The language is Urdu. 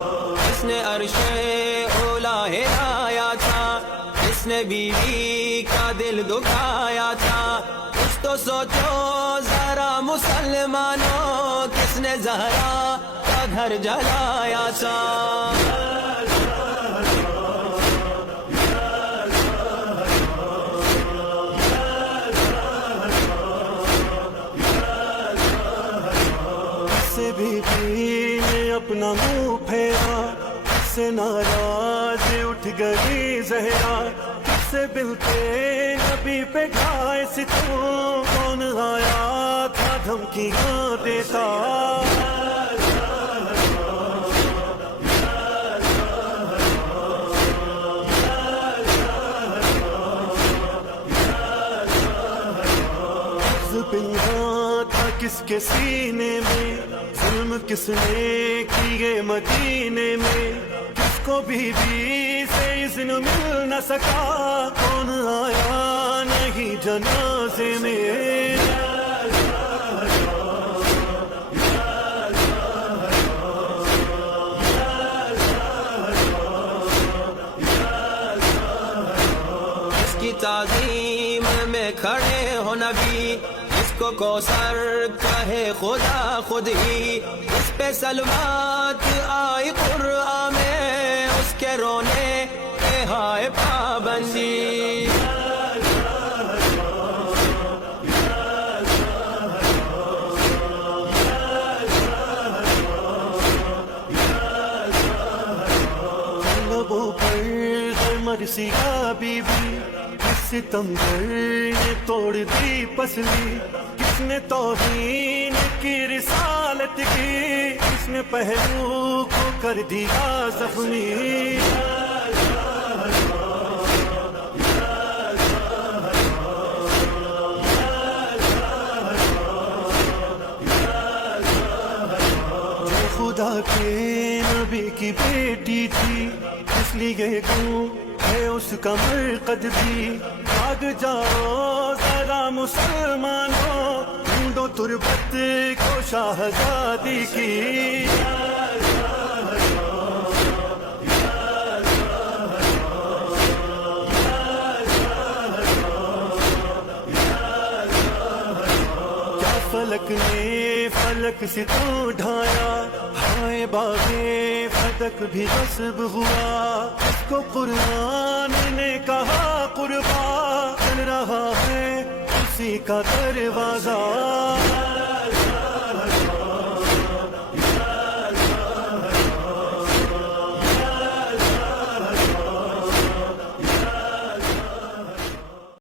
جس نے عرش اولا ہلایا تھا، جس نے بیوی کا دل دکھایا تھا، کچھ تو سوچو ذرا مسلمانوں، کس نے زہرا کا گھر جلایا تھا۔ بی بی نے اپنا منہ پھیرا، اس سے ناراض اٹھ گئی زہرا، اس سے بلتے نبی پہ گھائے ستم، کون آیا تھا دھمکیاں دیتا۔ پنہاں تھا کس کے سینے میں، ظلم کس نے کیے مدینے میں، کس کو بی بی سے اذن مل نہ سکا، کون آیا نہیں جنازے میں۔ اس کی تعظیم میں کھڑے ہو نبی، اس کو کوثر کہے خدا خود ہی، اس پہ سلوات آئی قرآن میں، اس کے رونے پہ ہائے پابندی۔ لبوں پر مرسی کا بی بی، کس ستمگر نے توڑ دی پسلی، کس نے توہین کی رسالت کی، کس نے پہلو کو کر دیا زخمی۔ جو خدا کے نبی کی بیٹی تھی، اس لیے گوں ہے اس کا مرقد بھی، بھاگ جاؤ ذرا مسلمانوں، ڈھونڈو تربت کو شہزادی کی۔ کیا فلک نے فلک سے تو ڈھایا، ہائے باغے فتق بھی غصب ہوا، اس کو قرآن نے کہا قربا، چل رہا ہے اسی کا دروازہ۔